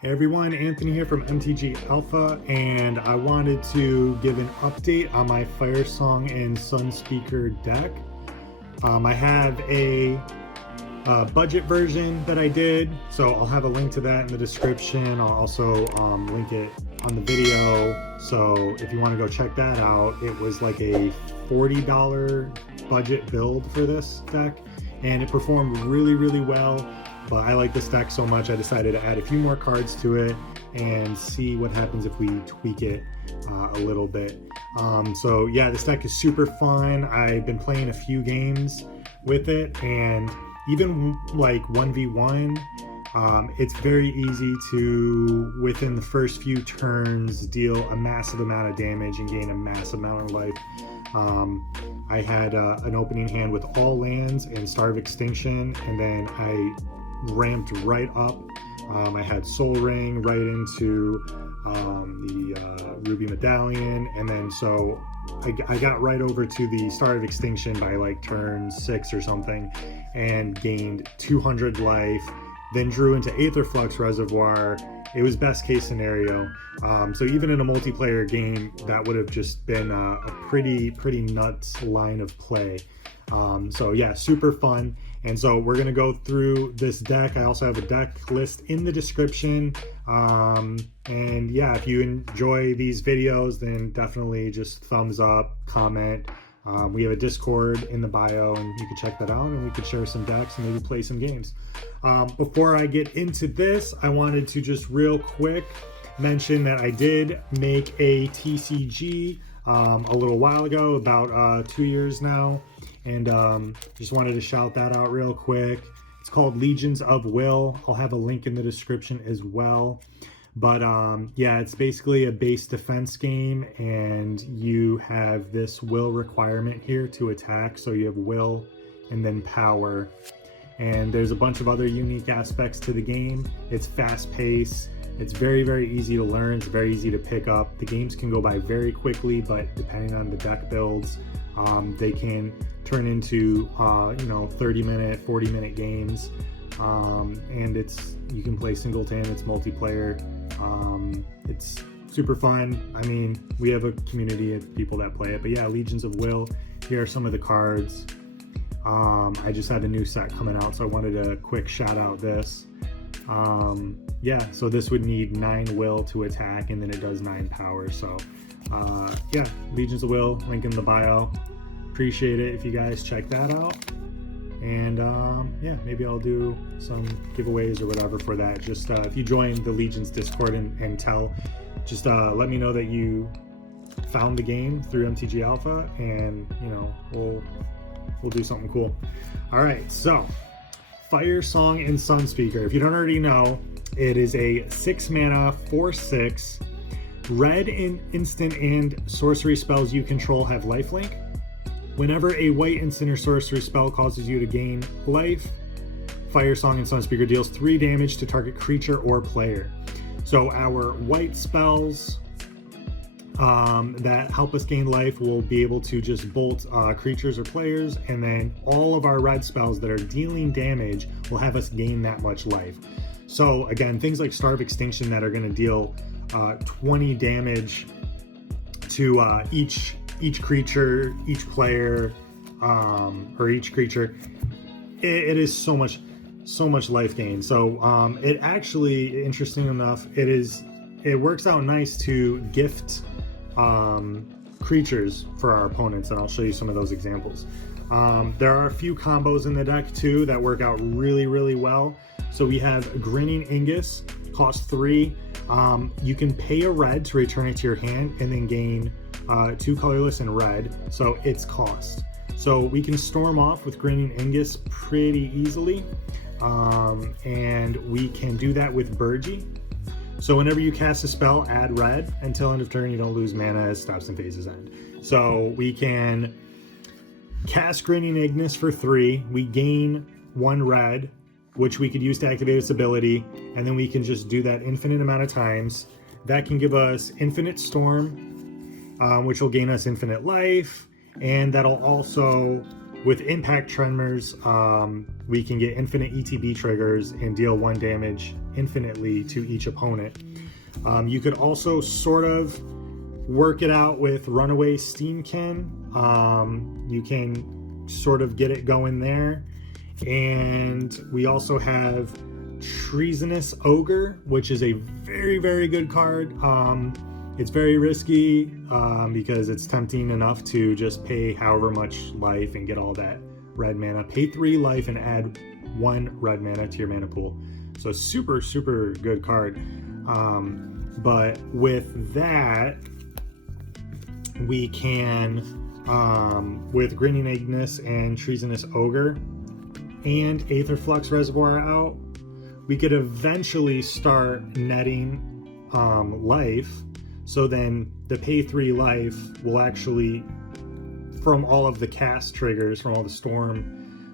Hey everyone, Anthony here from MTG Alpha, and I wanted to give an update on my Firesong and Sunspeaker deck. I have a budget version that I did, so I'll have a link to that in the description. I'll also link it on the video, so if you want to go check that out. It was like a $40 budget build for this deck, and it performed really well. But I like this deck so much, I decided to add a few more cards to it and see what happens if we tweak it a little bit. So yeah, this deck is super fun. I've been playing a few games with it, and even like 1v1, it's very easy to, within the first few turns, deal a massive amount of damage and gain a massive amount of life. I had an opening hand with all lands and Star of Extinction, and then I ramped right up. I had Soul Ring right into the Ruby Medallion, and then so I got right over to the Star of Extinction by like turn 6 or something and gained 200 life, then drew into Aetherflux Reservoir. It was best case scenario. So even in a multiplayer game, that would have just been a pretty nuts line of play. So yeah, super fun. And so we're gonna go through this deck. I also have a deck list in the description. And yeah, if you enjoy these videos, then definitely just thumbs up, comment. We have a Discord in the bio, and you can check that out, and we could share some decks and maybe play some games. Before I get into this, I wanted to just real quick mention that I did make a TCG a little while ago, about 2 years now, and just wanted to shout that out real quick. It's called Legions of Will. I'll have a link in the description as well. But yeah, it's basically a base defense game, and you have this will requirement here to attack. So you have will and then power, and there's a bunch of other unique aspects to the game. It's fast paced. It's very easy to learn. It's very easy to pick up. The games can go by very quickly, but depending on the deck builds, they can turn into 30-minute, 40-minute games. And you can play singleton. It's multiplayer. It's super fun. I mean, we have a community of people that play it. But yeah, Legions of Will. Here are some of the cards. I just had a new set coming out, so I wanted to quick shout out this. Yeah, so this would need 9 will to attack, and then it does 9 power. So yeah, Legions of Will, link in the bio. Appreciate it if you guys check that out. And yeah, maybe I'll do some giveaways or whatever for that. Just if you join the Legions Discord and just let me know that you found the game through MTG Alpha, and we'll do something cool. All right, so Firesong and Sunspeaker. If you don't already know, it is a 6 mana 4/6 red instant and sorcery spells you control have lifelink. Whenever a white instant or sorcery spell causes you to gain life, Firesong and Sunspeaker deals 3 damage to target creature or player. So our white spells that help us gain life will be able to just bolt creatures or players, and then all of our red spells that are dealing damage will have us gain that much life. So again, things like Star of Extinction that are going to deal 20 damage to each creature, each player, or each creature. It is so much life gain. So it actually, interesting enough, it works out nice to gift creatures for our opponents, and I'll show you some of those examples. There are a few combos in the deck too that work out really well. So we have Grinning Ingus, cost 3. You can pay a red to return it to your hand and then gain 2 colorless and red, so it's cost. So we can storm off with Grinning Ingus pretty easily, and we can do that with Burgie. So whenever you cast a spell, add red. Until end of turn, you don't lose mana as stops and phases end. So we can cast Grinning Ingus for 3. We gain 1 red, which we could use to activate its ability, and then we can just do that infinite amount of times. That can give us Infinite Storm, which will gain us infinite life, and that'll also with impact tremors, we can get infinite ETB triggers and deal 1 damage infinitely to each opponent. You could also sort of work it out with Runaway Steamkin. You can sort of get it going there. And we also have Treasonous Ogre, which is a very, very good card. It's very risky because it's tempting enough to just pay however much life and get all that red mana. Pay 3 life and add 1 red mana to your mana pool. So super, super good card. But with that, we can, with Grinning Ignis and Treasonous Ogre and Aetherflux Reservoir out, we could eventually start netting life. So then the pay 3 life will actually, from all of the cast triggers, from all the storm,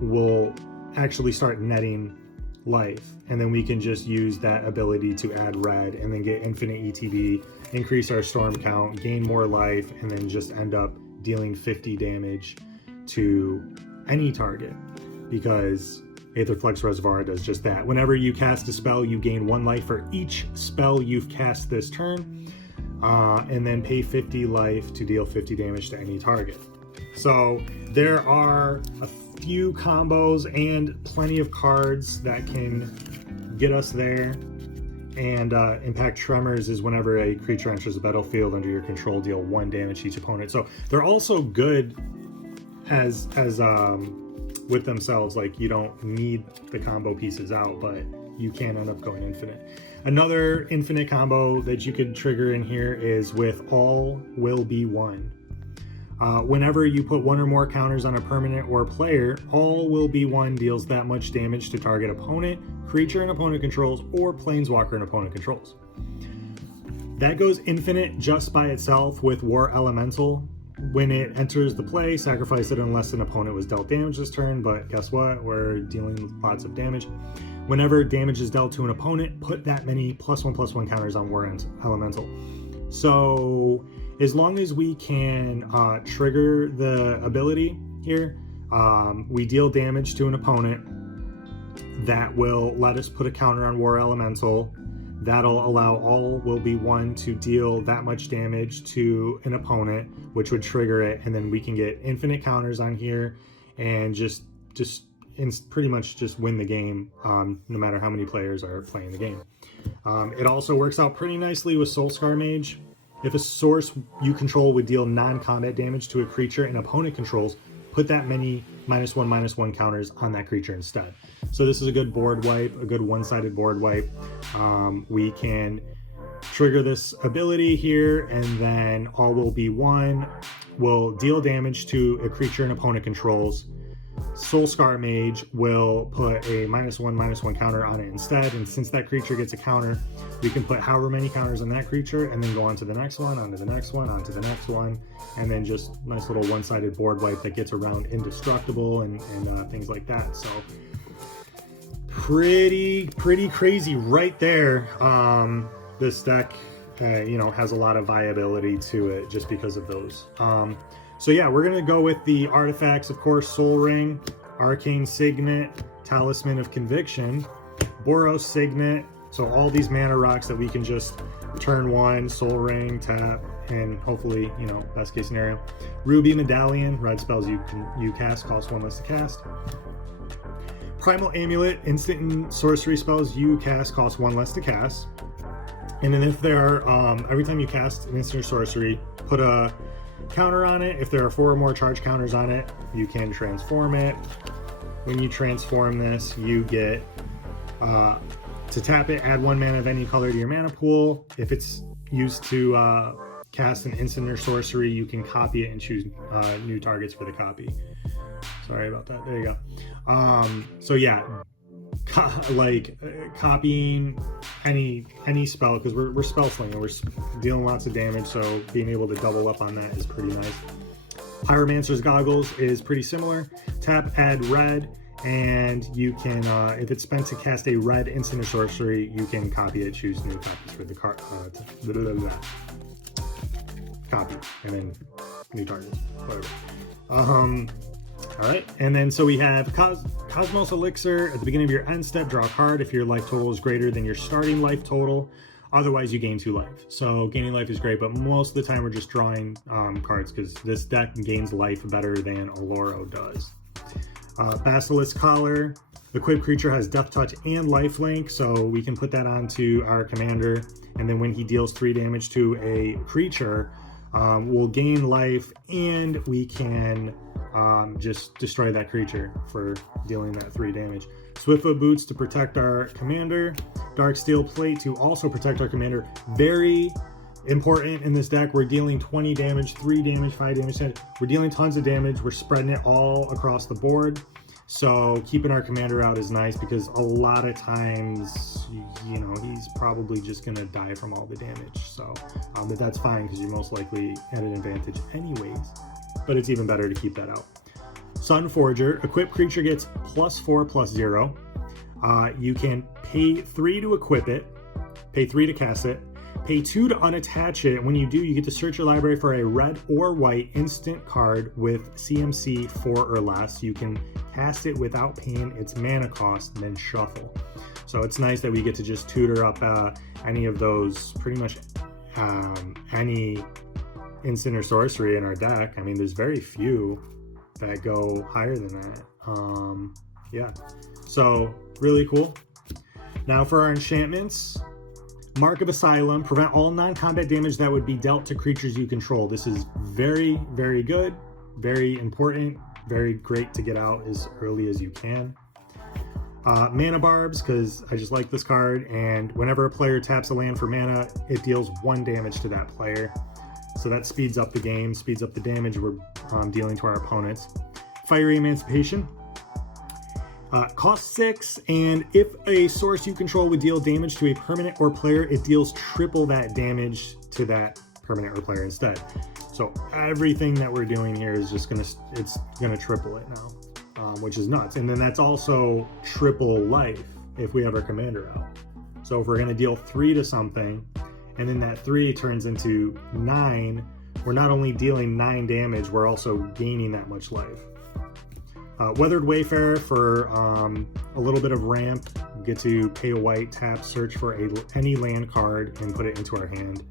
will actually start netting life. And then we can just use that ability to add red and then get infinite ETB, increase our storm count, gain more life, and then just end up dealing 50 damage to any target, because Aetherflux Reservoir does just that. Whenever you cast a spell, you gain 1 life for each spell you've cast this turn, and then pay 50 life to deal 50 damage to any target. So there are a few combos and plenty of cards that can get us there. And Impact Tremors is whenever a creature enters the battlefield under your control, deal 1 damage to each opponent. So they're also good as with themselves. Like, you don't need the combo pieces out, but you can end up going infinite. Another infinite combo that you could trigger in here is with All Will Be One. Whenever you put 1 or more counters on a permanent or player, All Will Be One deals that much damage to target opponent, creature and opponent controls, or planeswalker and opponent controls. That goes infinite just by itself with War Elemental. When it enters the play, sacrifice it unless an opponent was dealt damage this turn, but guess what? We're dealing lots of damage. Whenever damage is dealt to an opponent, put that many +1/+1 counters on War Elemental. So as long as we can trigger the ability here, we deal damage to an opponent. That will let us put a counter on War Elemental. That'll allow All Will Be One to deal that much damage to an opponent, which would trigger it, and then we can get infinite counters on here and just pretty much just win the game, no matter how many players are playing the game. It also works out pretty nicely with Soulscar Mage. If a source you control would deal non-combat damage to a creature and opponent controls, put that many -1/-1 counters on that creature instead. So this is a good board wipe, a good one-sided board wipe. We can trigger this ability here, and then All Will Be One will deal damage to a creature and opponent controls. Soulscar Mage will put a -1/-1 counter on it instead, and since that creature gets a counter, we can put however many counters on that creature and then go on to the next one, onto the next one, onto the next one, and then just nice little one-sided board wipe that gets around indestructible and things like that. So pretty crazy right there. This deck has a lot of viability to it just because of those. So yeah, we're gonna go with the artifacts, of course: Soul Ring, Arcane Signet, Talisman of Conviction, Boros Signet. So all these mana rocks that we can just turn 1, Soul Ring, tap, and hopefully, best case scenario. Ruby Medallion, red spells you cast, cost 1 less to cast. Primal Amulet, instant and sorcery spells you cast, cost 1 less to cast. And then if there are, every time you cast an instant or sorcery, put a counter on it. If there are 4 or more charge counters on it, you can transform it. When you transform this, you get to tap it, add 1 mana of any color to your mana pool. If it's used to cast an instant or sorcery, you can copy it and choose new targets for the copy. Sorry about that. There you go. So yeah, copying any spell, because we're spell slinging, we're dealing lots of damage, so being able to double up on that is pretty nice. Pyromancer's Goggles is pretty similar. Tap, add red, and you can, if it's spent to cast a red instant or sorcery, you can copy it, choose new copies for the card, copy, and then new targets, whatever. All right, and then so we have Cosmos Elixir. At the beginning of your end step, draw a card if your life total is greater than your starting life total. Otherwise, you gain 2 life. So gaining life is great, but most of the time we're just drawing cards because this deck gains life better than Oloro does. Basilisk Collar. Equipped creature has Death Touch and Lifelink, so we can put that onto our commander, and then when he deals 3 damage to a creature, we'll gain life, and we can just destroy that creature for dealing that 3 damage. Swiftfoot Boots to protect our commander. Dark Steel Plate to also protect our commander. Very important in this deck. We're dealing 20 damage, 3 damage, 5 damage, 10. We're dealing tons of damage. We're spreading it all across the board. So keeping our commander out is nice because a lot of times, you know, he's probably just going to die from all the damage. So, but that's fine because you're most likely at an advantage anyways. But it's even better to keep that out. Sun Forger. Equipped creature gets +4/+0. You can pay 3 to equip it, pay 3 to cast it, pay 2 to unattach it. When you do, you get to search your library for a red or white instant card with CMC 4 or less. You can cast it without paying its mana cost, and then shuffle. So it's nice that we get to just tutor up any of those, pretty much any instant or sorcery in our deck. I mean, there's very few that go higher than that. Yeah, so really cool. Now for our enchantments. Mark of Asylum. Prevent all non-combat damage that would be dealt to creatures you control. This is very, very good, very important, very great to get out as early as you can. Mana Barbs, because I just like this card, and whenever a player taps a land for mana, it deals 1 damage to that player. So that speeds up the game, speeds up the damage we're dealing to our opponents. Fiery Emancipation. Cost 6, and if a source you control would deal damage to a permanent or player, it deals triple that damage to that permanent or player instead. So everything that we're doing here is just it's gonna triple it now, which is nuts. And then that's also triple life if we have our commander out. So if we're gonna deal 3 to something, and then that 3 turns into 9, we're not only dealing 9 damage, we're also gaining that much life. Weathered Wayfarer for a little bit of ramp. We get to pay a white, tap, search for any land card, and put it into our hand.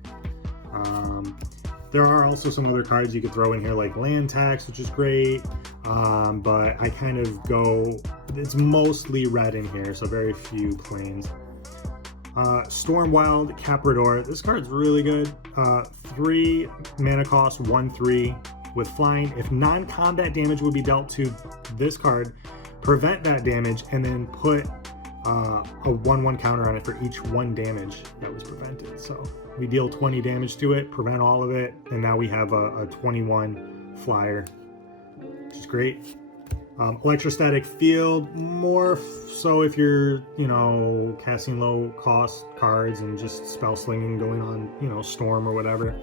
There are also some other cards you could throw in here, like land tax, which is great, but I kind of go, it's mostly red in here, so very few plains. Stormwild Caprador. This card's really good. 3 mana cost, 1/3. With flying, if non-combat damage would be dealt to this card, prevent that damage, and then put a 1/1 counter on it for each 1 damage that was prevented. So we deal 20 damage to it, prevent all of it, and now we have a 21 flyer, which is great. Electrostatic Field, more so if you're, you know, casting low cost cards and just spell slinging, going on, you know, Storm or whatever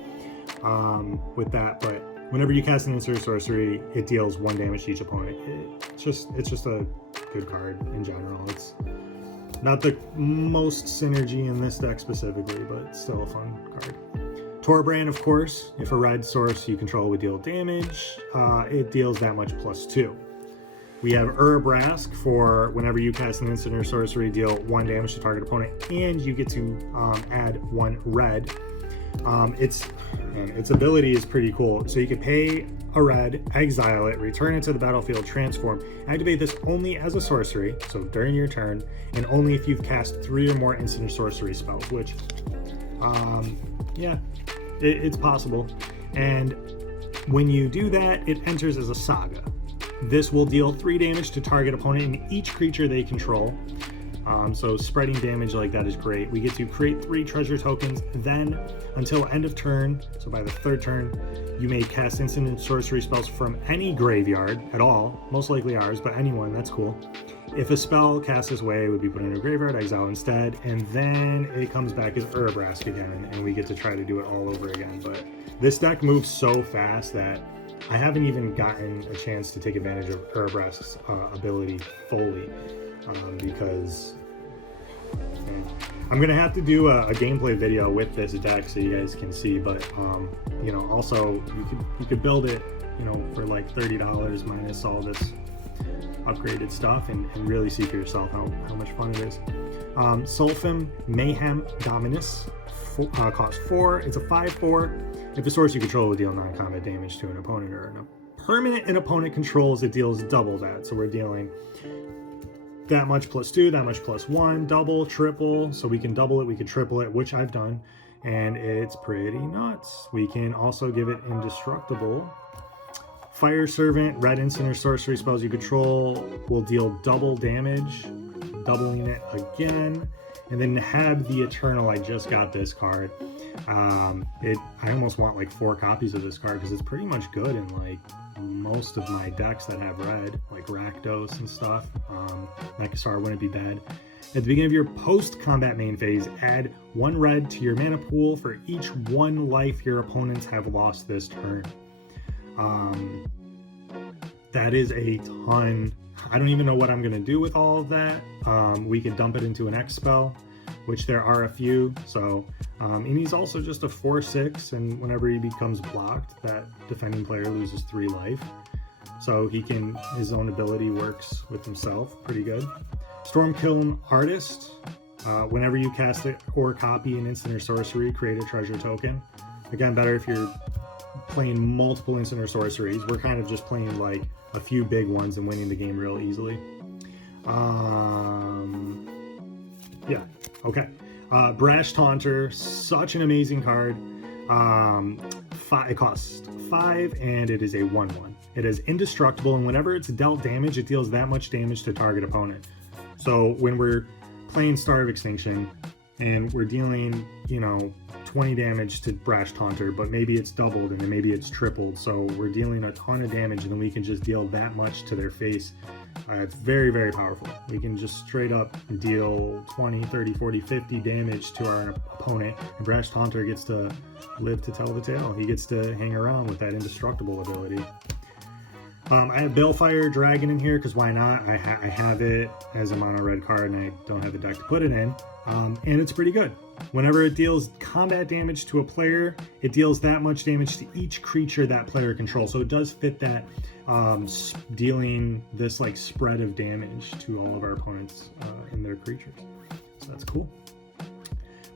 with that. But whenever you cast an instant sorcery, it deals 1 damage to each opponent. It's just a good card in general. It's not the most synergy in this deck specifically, but it's still a fun card. Torbrand, of course. If a red source you control would deal damage, it deals that much +2. We have Urabrask for whenever you cast an instant or sorcery, deal 1 damage to target opponent, and you get to add 1 red. Its ability is pretty cool. So you can pay a red, exile it, return it to the battlefield, transform, activate this only as a sorcery, so during your turn, and only if you've cast 3 or more instant or sorcery spells, which, yeah, it's possible. And when you do that, it enters as a saga. This will deal 3 damage to target opponent and each creature they control. So spreading damage like that is great. We get to create 3 treasure tokens, then until end of turn, so by the 3rd turn, you may cast instant and sorcery spells from any graveyard at all, most likely ours, but anyone, that's cool. If a spell cast this way, it would be put in a graveyard, exile instead, and then it comes back as Urabrask again, and we get to try to do it all over again. But this deck moves so fast that I haven't even gotten a chance to take advantage of Urabrask's ability fully, because I'm gonna have to do a gameplay video with this deck so you guys can see. But you know, also you could build it you know, for like $30 minus all this upgraded stuff, and really see for yourself how much fun it is. Sulfim Mayhem Dominus, cost 4. It's a 5/4. If a source you control will deal non-combat damage to an opponent or a permanent an opponent controls, it deals double that. So we're dealing that much +2, that much +1, double, triple. So we can double it, we can triple it, which I've done, and it's pretty nuts. We can also give it indestructible. Fire Servant, red instant or sorcery spells you control will deal double damage, doubling it again. And then Nahab the Eternal, I just got this card. I almost want like 4 copies of this card because it's pretty much good in like most of my decks that have red, like Rakdos and stuff. Nekasar wouldn't be bad. At the beginning of your post-combat main phase, add 1 red to your mana pool for each 1 life your opponents have lost this turn. That is a ton. I don't even know what I'm going to do with all of that. We could dump it into an X spell, which there are a few. So, and he's also just a 4/6, and whenever he becomes blocked, that defending player loses 3 life. So he can, his own ability works with himself pretty good. Stormkiln Artist. Whenever you cast it or copy an instant or sorcery, create a treasure token. Again, better if you're playing multiple instant or sorceries. We're kind of just playing like a few big ones and winning the game real easily. Yeah, okay. Brash Taunter, such an amazing card. It costs 5 and it is a 1/1. It is indestructible, and whenever it's dealt damage, it deals that much damage to target opponent. So when we're playing Star of Extinction and we're dealing, you know, 20 damage to Brash Taunter, but maybe it's doubled and then maybe it's tripled, so we're dealing a ton of damage and then we can just deal that much to their face. It's very, very powerful. We can just straight up deal 20, 30, 40, 50 damage to our opponent, and Brash Taunter gets to live to tell the tale. He gets to hang around with that indestructible ability. I have Balefire Dragon in here because why not? I have it as a mono red card and I don't have the deck to put it in, and it's pretty good. Whenever it deals combat damage to a player, it deals that much damage to each creature that player controls. So it does fit that, dealing this like spread of damage to all of our opponents and their creatures. So that's cool.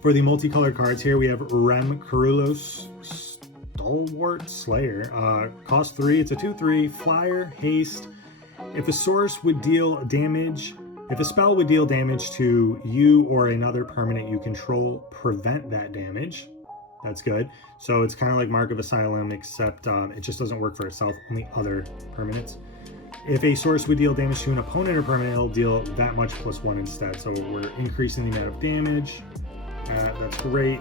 For the multicolored cards here, we have Rem Kurulos Stalwart Slayer. Cost 3, it's a 2/3, flyer, haste. If a source would deal damage, if a spell would deal damage to you or another permanent you control, prevent that damage. That's good. So it's kind of like Mark of Asylum, except it just doesn't work for itself, only other permanents. If a source would deal damage to an opponent or permanent, it'll deal that much +1 instead. So we're increasing the amount of damage. That's great.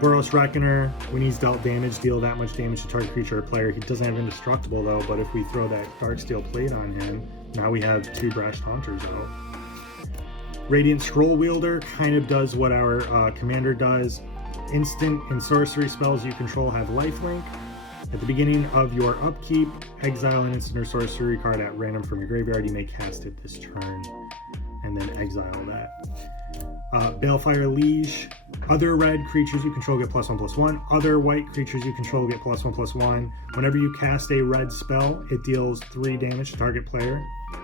Boros Reckoner, when he's dealt damage, deal that much damage to target creature or player. He doesn't have indestructible though, but if we throw that Darksteel Plate on him, now we have 2 Brash Taunters out. Radiant Scroll Wielder kind of does what our commander does. Instant and sorcery spells you control have lifelink. At the beginning of your upkeep, exile an instant or sorcery card at random from your graveyard. You may cast it this turn and then exile that. Balefire Liege. Other red creatures you control get +1/+1. Other white creatures you control get +1/+1. Whenever you cast a red spell, it deals 3 damage to target player.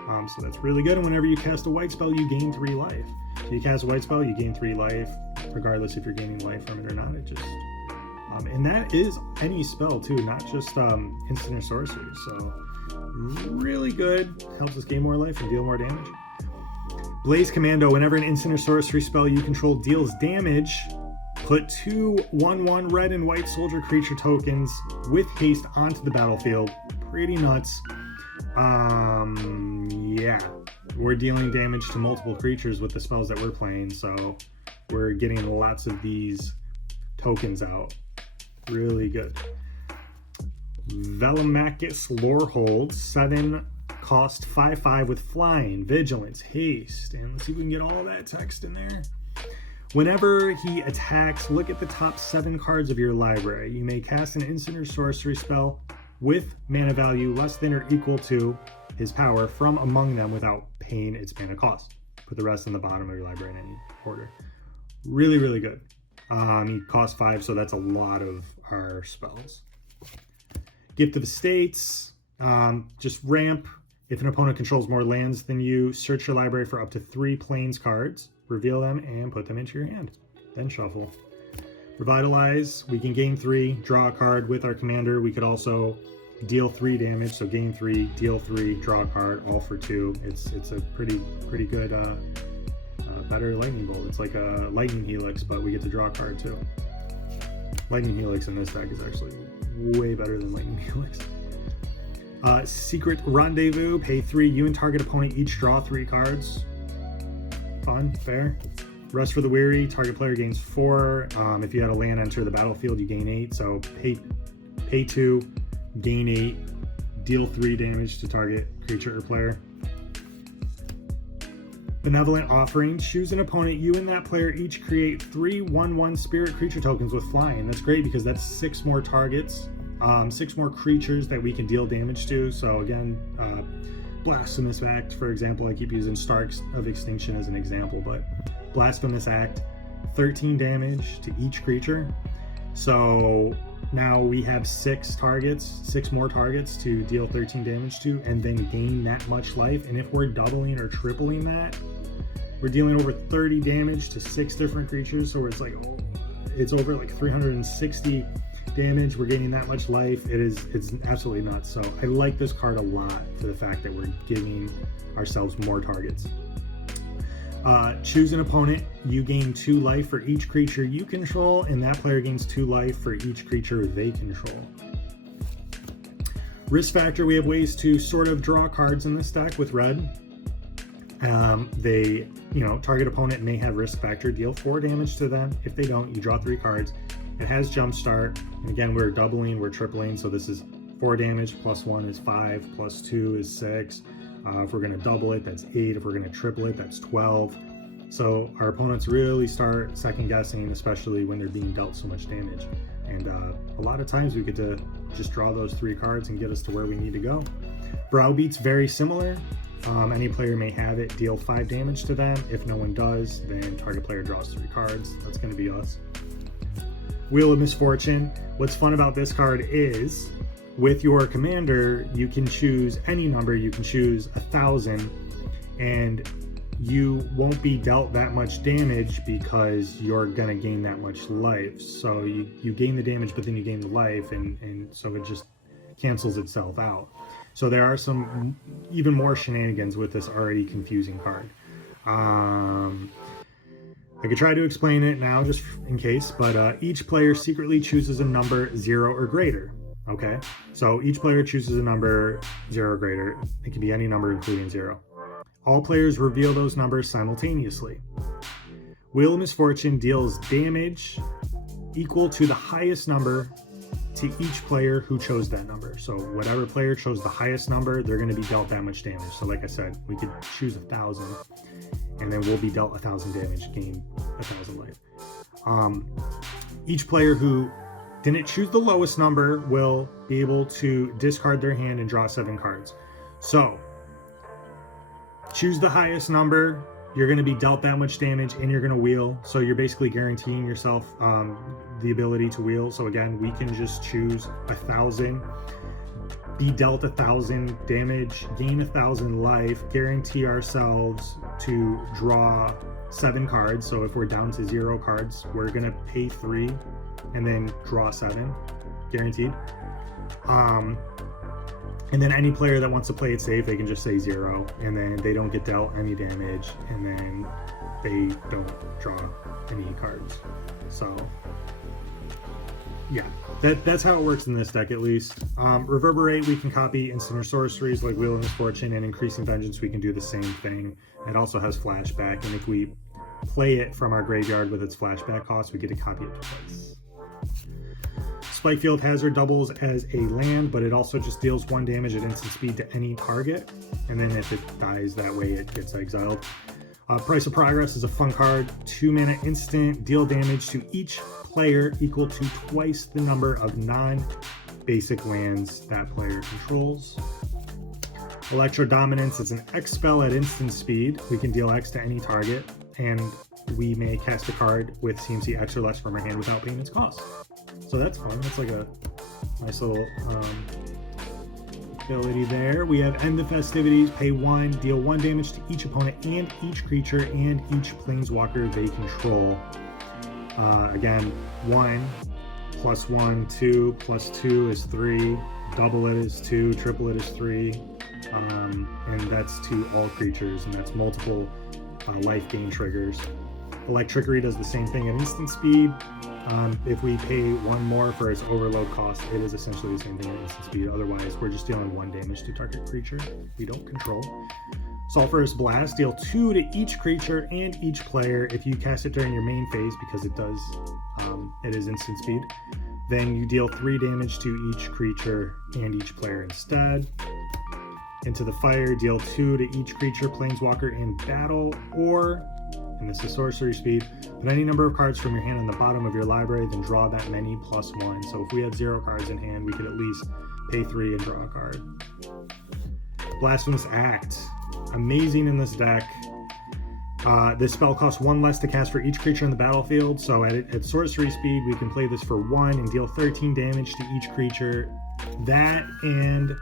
So that's really good. And whenever you cast a white spell, you gain 3 life. So you cast a white spell, you gain 3 life, regardless if you're gaining life from it or not. It just, and that is any spell too, not just instant or sorcery. So really good. Helps us gain more life and deal more damage. Blaze Commando. Whenever an instant or sorcery spell you control deals damage, put 2 1/1 red and white soldier creature tokens with haste onto the battlefield. Pretty nuts. Yeah, we're dealing damage to multiple creatures with the spells that we're playing, so we're getting lots of these tokens out. Really good. Velomachus Lorehold, 7, cost 5/5 with flying, vigilance, haste, and let's see if we can get all of that text in there. Whenever he attacks, look at the top 7 cards of your library. You may cast an instant or sorcery spell with mana value less than or equal to his power from among them without paying its mana cost. Put the rest in the bottom of your library in any order. Really, really good. He costs 5, so that's a lot of our spells. Gift of Estates. Just ramp. If an opponent controls more lands than you, search your library for up to 3 plains cards, reveal them, and put them into your hand. Then shuffle. Revitalize. We can gain 3, draw a card with our commander. We could also deal 3 damage, so gain 3, deal 3, draw a card, all for 2. It's a pretty good better lightning bolt. It's like a lightning helix, but we get to draw a card too. Lightning helix in this deck is actually way better than lightning helix. Secret rendezvous. Pay 3. You and target opponent each draw 3 cards. Fun, fair. Rest for the weary. Target player gains 4. If you had a land enter the battlefield, you gain 8. So pay 2, gain 8, deal 3 damage to target creature or player. Benevolent Offering. Choose an opponent. You and that player each create 3 1/1 spirit creature tokens with flying. That's great because that's 6 more targets, 6 more creatures that we can deal damage to. So again, Blasphemous Act, for example. I keep using Starks of Extinction as an example, but Blasphemous Act, 13 damage to each creature. So now we have 6 more targets to deal 13 damage to, and then gain that much life. And if we're doubling or tripling that, we're dealing over 30 damage to 6 different creatures. So it's like, it's over like 360 damage. We're gaining that much life. It's absolutely nuts. So I like this card a lot for the fact that we're giving ourselves more targets. Choose an opponent. You gain 2 life for each creature you control, and that player gains 2 life for each creature they control. Risk factor. We have ways to sort of draw cards in this deck with red. Target opponent may have risk factor. Deal 4 damage to them. If they don't, you draw 3 cards. It has jumpstart. And again, we're doubling, we're tripling. So this is 4 damage, plus 1 is 5, plus 2 is 6. If we're going to double it, that's 8. If we're going to triple it, that's 12. So our opponents really start second guessing, especially when they're being dealt so much damage. And a lot of times we get to just draw those 3 cards and get us to where we need to go. Browbeat's very similar. Any player may have it, deal 5 damage to them. If no one does, then target player draws 3 cards. That's going to be us. Wheel of Misfortune. What's fun about this card is, with your commander, you can choose any number. You can choose 1,000, and you won't be dealt that much damage because you're going to gain that much life. So you gain the damage, but then you gain the life, and so it just cancels itself out. So there are some even more shenanigans with this already confusing card. I could try to explain it now just in case, but each player secretly chooses a number 0 or greater. Okay, so each player chooses a number 0 or greater. It can be any number including 0. All players reveal those numbers simultaneously. Wheel of Misfortune deals damage equal to the highest number to each player who chose that number. So whatever player chose the highest number, they're going to be dealt that much damage. So like I said, we could choose 1,000, and then we'll be dealt 1,000 damage, gain 1,000 life. Each player who didn't choose the lowest number will be able to discard their hand and draw 7 cards. So choose the highest number, you're going to be dealt that much damage, and you're going to wheel. So you're basically guaranteeing yourself the ability to wheel. So again, we can just choose 1,000, be dealt 1,000 damage, gain 1,000 life, guarantee ourselves to draw 7 cards. So if we're down to 0 cards, we're going to pay 3 and then draw 7, guaranteed. And then any player that wants to play it safe, they can just say 0, and then they don't get dealt any damage, and then they don't draw any cards. So yeah, that's how it works in this deck, at least. Reverberate, we can copy instant or sorceries like Wheel of Misfortune, and Increasing Vengeance, we can do the same thing. It also has flashback, and if we play it from our graveyard with its flashback cost, we get to copy it twice. Spikefield Hazard doubles as a land, but it also just deals 1 damage at instant speed to any target, and then if it dies that way, it gets exiled. Price of Progress is a fun card. 2-mana instant, deal damage to each player equal to twice the number of non-basic lands that player controls. Electro Dominance is an X spell at instant speed. We can deal X to any target, and we may cast a card with CMC X or less from our hand without paying its cost. So that's fun. That's like a nice little ability there. We have End the Festivities, pay 1, deal 1 damage to each opponent and each creature and each planeswalker they control. Again, 1 plus 1, 2 plus 2 is 3, double it is 2, triple it is 3, and that's to all creatures, and that's multiple life gain triggers. Electricity does the same thing at instant speed. If we pay 1 more for its overload cost, it is essentially the same thing at instant speed. Otherwise, we're just dealing 1 damage to target creature we don't control. Sulphurous Blast, deal 2 to each creature and each player if you cast it during your main phase, because it is instant speed. Then you deal 3 damage to each creature and each player instead. Into the Fire, deal 2 to each creature, planeswalker in battle, or, and this is sorcery speed, put any number of cards from your hand on the bottom of your library, then draw that many plus 1. So if we had 0 cards in hand, we could at least pay 3 and draw a card. Blasphemous Act, amazing in this deck. This spell costs 1 less to cast for each creature in the battlefield, so at sorcery speed we can play this for 1 and deal 13 damage to each creature. That and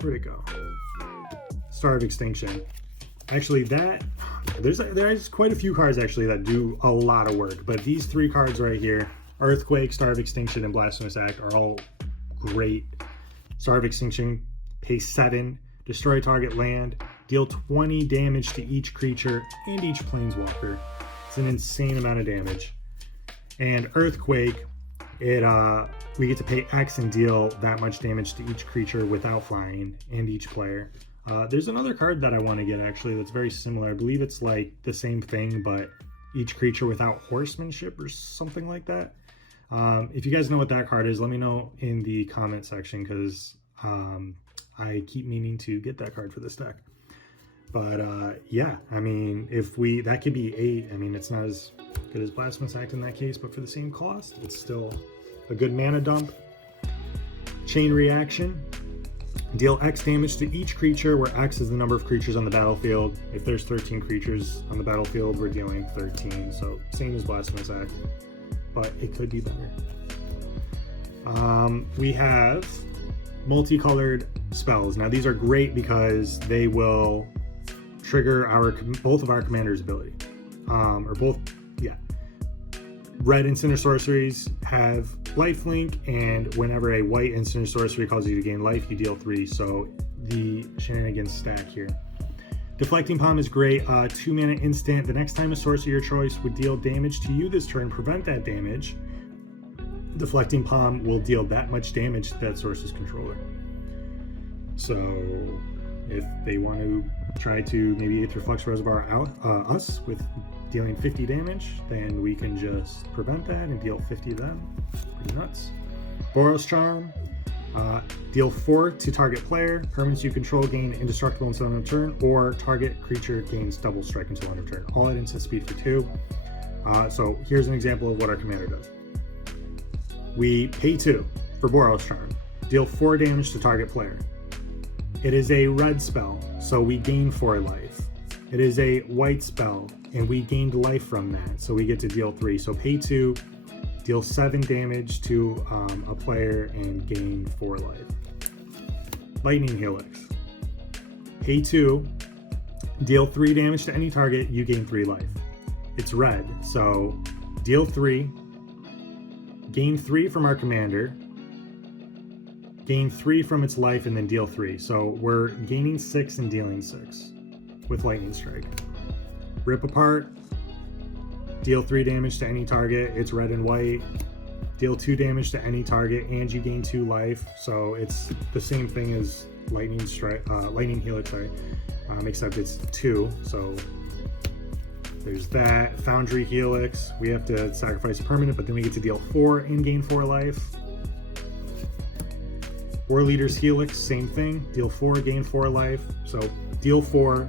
where'd it go? Star of Extinction. Actually, there's quite a few cards actually that do a lot of work, but these 3 cards right here, Earthquake, Star of Extinction, and Blasphemous Act, are all great. Star of Extinction, pay 7, destroy target land, deal 20 damage to each creature and each planeswalker. It's an insane amount of damage. And Earthquake, we get to pay X and deal that much damage to each creature without flying and each player. There's another card that I want to get actually that's very similar. I believe it's like the same thing, but each creature without horsemanship or something like that. If you guys know what that card is, let me know in the comment section, because I keep meaning to get that card for this deck. But yeah, I mean, that could be 8. I mean, it's not as good as Blasphemous Act in that case, but for the same cost, it's still a good mana dump. Chain Reaction. Deal X damage to each creature, where X is the number of creatures on the battlefield. If there's 13 creatures on the battlefield, we're dealing 13. So same as Blasphemous Act, but it could be better. We have multicolored spells. Now these are great because they will trigger both of our commander's ability. Red Instant Sorceries have lifelink, and whenever a white instant sorcery causes you to gain life, you deal 3. So the shenanigans stack here. Deflecting Palm is great. 2 mana instant. The next time a sorcery of your choice would deal damage to you this turn, prevent that damage. Deflecting Palm will deal that much damage to that source's controller. So if they want to try to maybe Aether Flux Reservoir us with dealing 50 damage, then we can just prevent that and deal 50 to them. Pretty nuts. Boros Charm, deal 4 to target player. Permanents you control gain indestructible until end of turn, or target creature gains double strike until end of turn. All at instant speed for 2. So here's an example of what our commander does. We pay 2 for Boros Charm. Deal 4 damage to target player. It is a red spell, so we gain 4 life. It is a white spell, and we gained life from that, so we get to deal 3. So pay 2, deal 7 damage to a player, and gain 4 life. Lightning Helix. Pay 2, deal 3 damage to any target, you gain 3 life. It's red, so deal 3, gain 3 from our commander, gain 3 from its life, and then deal 3. So we're gaining 6 and dealing 6 with Lightning Strike. Rip Apart, deal 3 damage to any target. It's red and white. Deal 2 damage to any target, and you gain 2 life. So it's the same thing as Lightning Helix, sorry, except it's 2. So there's that. Foundry Helix, we have to sacrifice a permanent, but then we get to deal 4 and gain 4 life. War Leader's Helix, same thing. Deal 4, gain 4 life. So deal 4,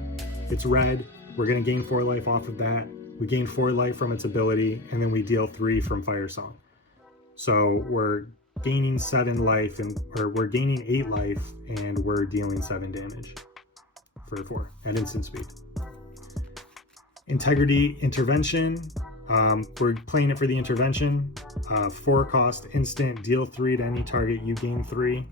it's red. We're going to gain 4 life off of that. We gain 4 life from its ability, and then we deal 3 from Firesong. So we're gaining 7 life, or we're gaining 8 life, and we're dealing 7 damage for 4 at instant speed. Integrity Intervention. We're playing it for the intervention. 4 cost instant, deal 3 to any target, you gain 3.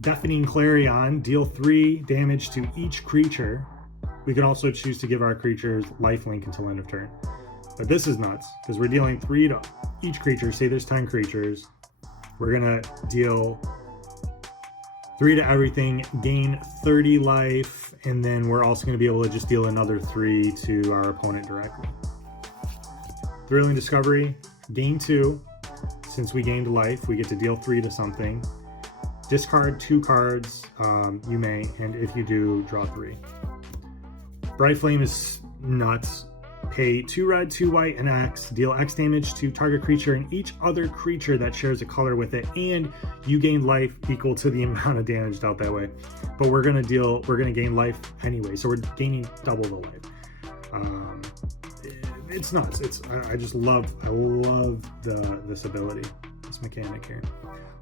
Deafening Clarion, deal 3 damage to each creature. We can also choose to give our creatures lifelink until end of turn. But this is nuts, because we're dealing 3 to each creature. Say there's 10 creatures. We're gonna deal 3 to everything, gain 30 life, and then we're also gonna be able to just deal another 3 to our opponent directly. Thrilling Discovery, gain 2. Since we gained life, we get to deal 3 to something. Discard 2 cards, you may, and if you do, draw 3. Bright Flame is nuts. Pay 2 red, 2 white, and X. Deal X damage to target creature and each other creature that shares a color with it, and you gain life equal to the amount of damage dealt that way. But we're gonna gain life anyway, so we're gaining double the life. It's nuts. I love this ability, this mechanic here.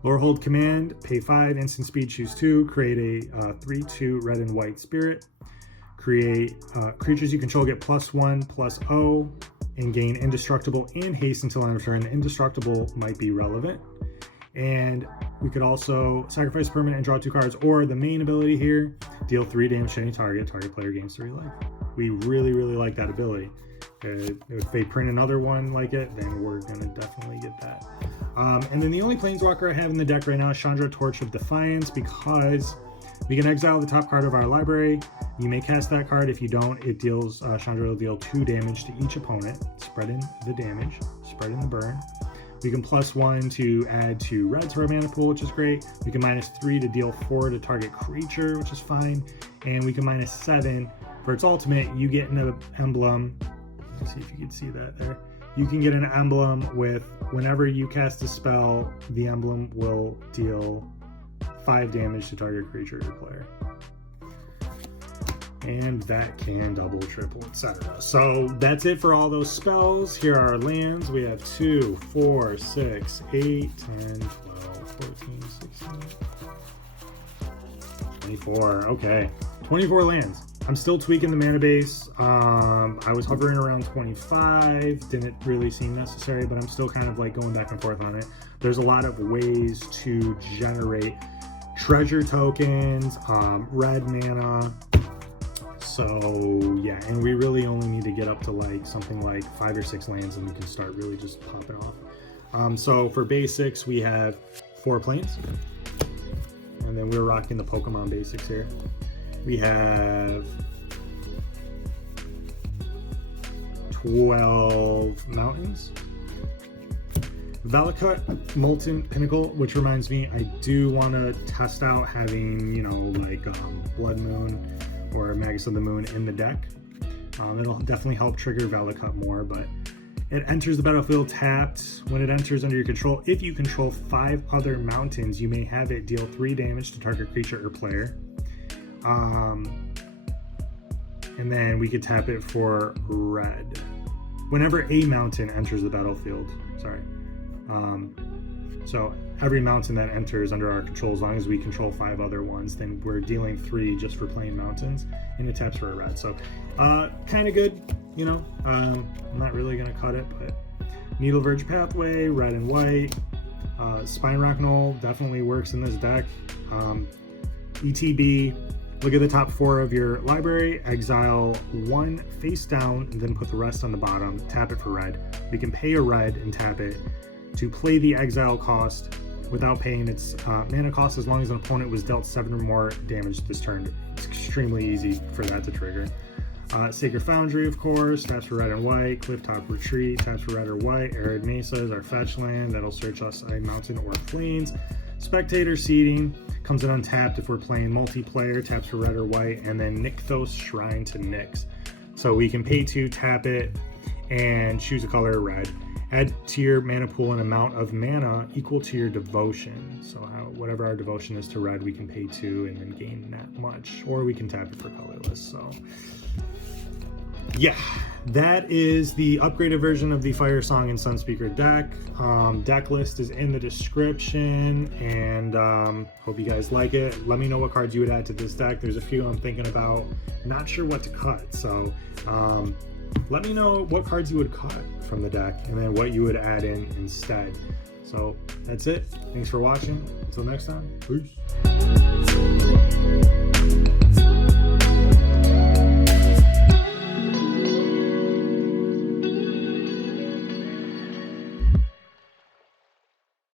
Lore Hold Command, pay 5, instant speed, choose 2, create a 3/2 red and white spirit. Create creatures you control get +1/+0 and gain indestructible and haste until end of turn. The indestructible might be relevant. And we could also sacrifice a permanent and draw 2 cards, or the main ability here, deal 3 damage to any target. Target player gains 3 life. We really like that ability. If they print another one like it, then we're gonna definitely get that. And then the only Planeswalker I have in the deck right now is Chandra, Torch of Defiance, because we can exile the top card of our library. You may cast that card. If you don't, it deals, Chandra will deal 2 damage to each opponent. Spread in the damage, spread in the burn. We can +1 to add 2 red to our mana pool, which is great. We can -3 to deal 4 to target creature, which is fine. And we can -7 for its ultimate. You get an emblem. Let's see if you can see that there. You can get an emblem with, whenever you cast a spell, the emblem will deal 5 damage to target creature or player. And that can double, triple, etc. So that's it for all those spells. Here are our lands. We have 2, 4, 6, 8, 10, 12, 14, 16, 24. Okay, 24 lands. I'm still tweaking the mana base. I was hovering around 25. Didn't really seem necessary, but I'm still kind of like going back and forth on it. There's a lot of ways to generate treasure tokens, red mana. So yeah, and we really only need to get up to like something like 5 or 6 lands and we can start really just popping off. So for basics, we have 4 planes, and then we're rocking the Pokemon basics here. We have 12 mountains. Valakut, Molten Pinnacle, which reminds me, I do want to test out having, you know, like Blood Moon or Magus of the Moon in the deck. It'll definitely help trigger Valakut more, but it enters the battlefield tapped. When it enters under your control, if you control 5 other mountains, you may have it deal 3 damage to target creature or player. And then we could tap it for red. Whenever a mountain enters the battlefield, sorry. So every mountain that enters under our control, as long as we control 5 other ones, then we're dealing 3 just for plain mountains, and it taps for a red. So kind of good, you know. I'm not really gonna cut it, but Needle Verge Pathway, red and white. Spine Rock Knoll definitely works in this deck. ETB, look at the top 4 of your library, exile 1 face down, and then put the rest on the bottom, tap it for red. We can pay a red and tap it to play the exile cost without paying its mana cost, as long as an opponent was dealt 7 or more damage this turn. It's extremely easy for that to trigger. Sacred Foundry, of course, taps for red and white. Clifftop Retreat, taps for red or white. Arid Mesa is our fetch land. That'll search us a mountain or plains. Spectator Seeding comes in untapped if we're playing multiplayer, taps for red or white. And then Nykthos Shrine to Nyx. So we can pay 2, tap it, and choose a color red. Add to your mana pool an amount of mana equal to your devotion. So whatever our devotion is to red, we can pay 2 and then gain that much. Or we can tap it for colorless. So yeah, that is the upgraded version of the Firesong and Sunspeaker deck. Deck list is in the description, and hope you guys like it. Let me know what cards you would add to this deck. There's a few I'm thinking about. Not sure what to cut, so let me know what cards you would cut from the deck and then what you would add in instead. So that's it. Thanks for watching. Until next time, peace.